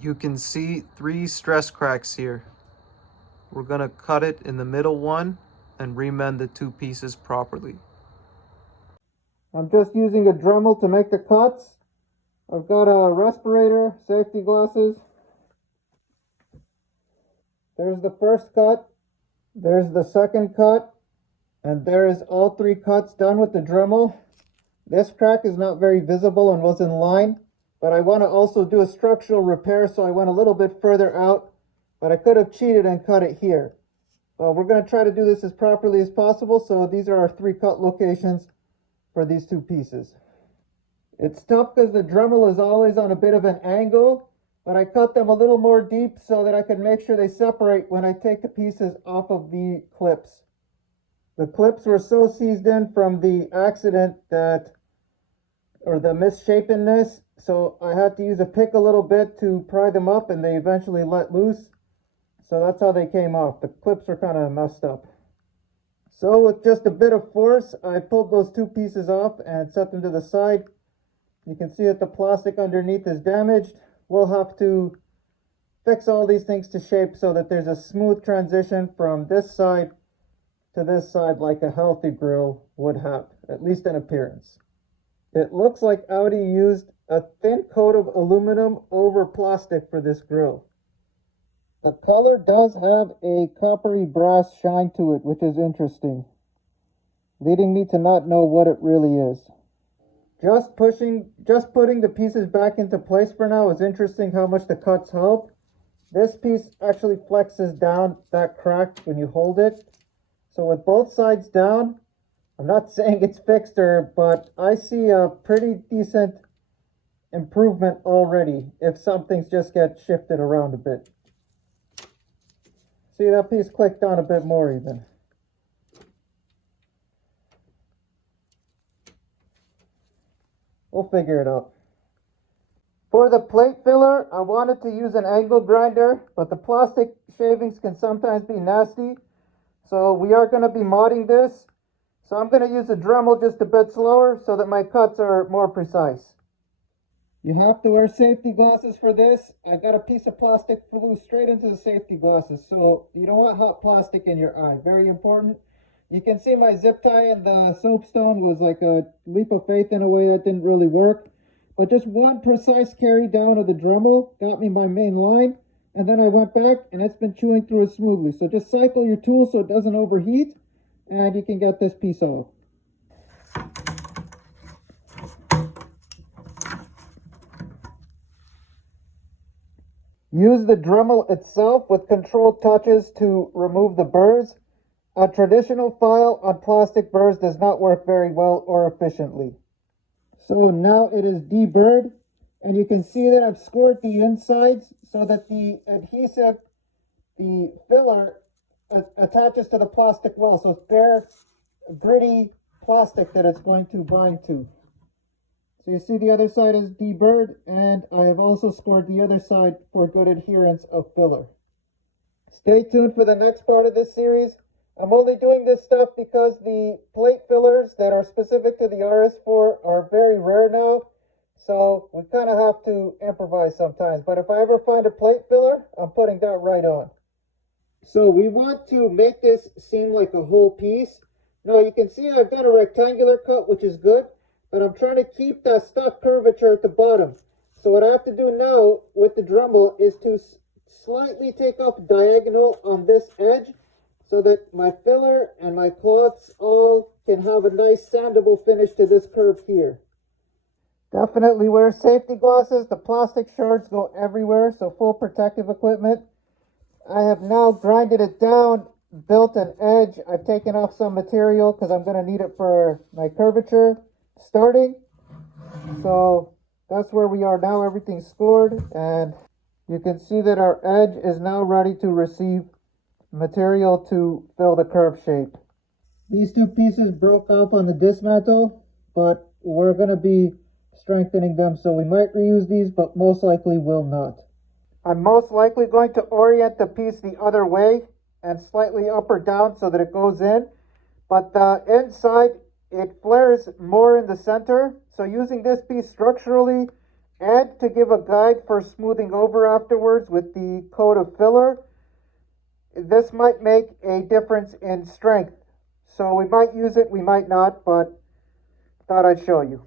You can see 3 stress cracks here. We're gonna cut it in the middle one and remend the 2 pieces properly. I'm just using a Dremel to make the cuts. I've got a respirator, safety glasses. There's the first cut, there's the second cut, and there is all 3 cuts done with the Dremel. This crack is not very visible and was in line, but I want to also do a structural repair, so I went a little bit further out, but I could have cheated and cut it here. We're going to try to do this as properly as possible, so these are our 3 cut locations for these 2 pieces. It's tough because the Dremel is always on a bit of an angle, but I cut them a little more deep so that I can make sure they separate when I take the pieces off of the clips. The clips were so seized in from the accident or the misshapenness, so I had to use a pick a little bit to pry them up, and they eventually let loose. So that's how they came off. The clips were kind of messed up. So with just a bit of force, I pulled those 2 pieces off and set them to the side. You can see that the plastic underneath is damaged. We'll have to fix all these things to shape so that there's a smooth transition from this side to this side like a healthy grille would have, at least in appearance. It looks like Audi used a thin coat of aluminum over plastic for this grille. The color does have a coppery brass shine to it, which is interesting, leading me to not know what it really is. Just putting the pieces back into place for now is interesting how much the cuts help. This piece actually flexes down that crack when you hold it. So with both sides down, I'm not saying it's fixed but I see a pretty decent improvement already if some things just get shifted around a bit. See, that piece clicked down a bit more even. We'll figure it out. For the plate filler, I wanted to use an angle grinder, but the plastic shavings can sometimes be nasty. So we are going to be modding this. So I'm going to use a Dremel just a bit slower so that my cuts are more precise. You have to wear safety glasses for this. I got a piece of plastic flew straight into the safety glasses, so you don't want hot plastic in your eye. Very important. You can see my zip tie and the soapstone was like a leap of faith in a way that didn't really work. But just one precise carry down of the Dremel got me my main line, and then I went back and it's been chewing through it smoothly. So just cycle your tool so it doesn't overheat, and you can get this piece off. Use the Dremel itself with controlled touches to remove the burrs. A traditional file on plastic burrs does not work very well or efficiently. So now it is deburred, and you can see that I've scored the insides so that the adhesive, the filler, attaches to the plastic well. So it's bare, gritty plastic that it's going to bind to. So you see the other side is deburred, and I have also scored the other side for good adherence of filler. Stay tuned for the next part of this series. I'm only doing this stuff because the plate fillers that are specific to the RS4 are very rare now. So we kind of have to improvise sometimes. But if I ever find a plate filler, I'm putting that right on. So we want to make this seem like a whole piece. Now you can see I've done a rectangular cut, which is good. But I'm trying to keep that stock curvature at the bottom. So what I have to do now with the Dremel is to slightly take off diagonal on this edge so that my filler and my cloths all can have a nice sandable finish to this curve here. Definitely wear safety glasses. The plastic shards go everywhere, so full protective equipment. I have now grinded it down, built an edge. I've taken off some material because I'm going to need it for my curvature starting. So that's where we are now. Everything's scored, and you can see that our edge is now ready to receive material to fill the curve shape. These 2 pieces broke off on the dismantle, but we're going to be strengthening them, so we might reuse these, but most likely will not. I'm most likely going to orient the piece the other way and slightly up or down so that it goes in, but the inside, it flares more in the center. So using this piece structurally and to give a guide for smoothing over afterwards with the coat of filler. This might make a difference in strength. So we might use it, we might not, but thought I'd show you.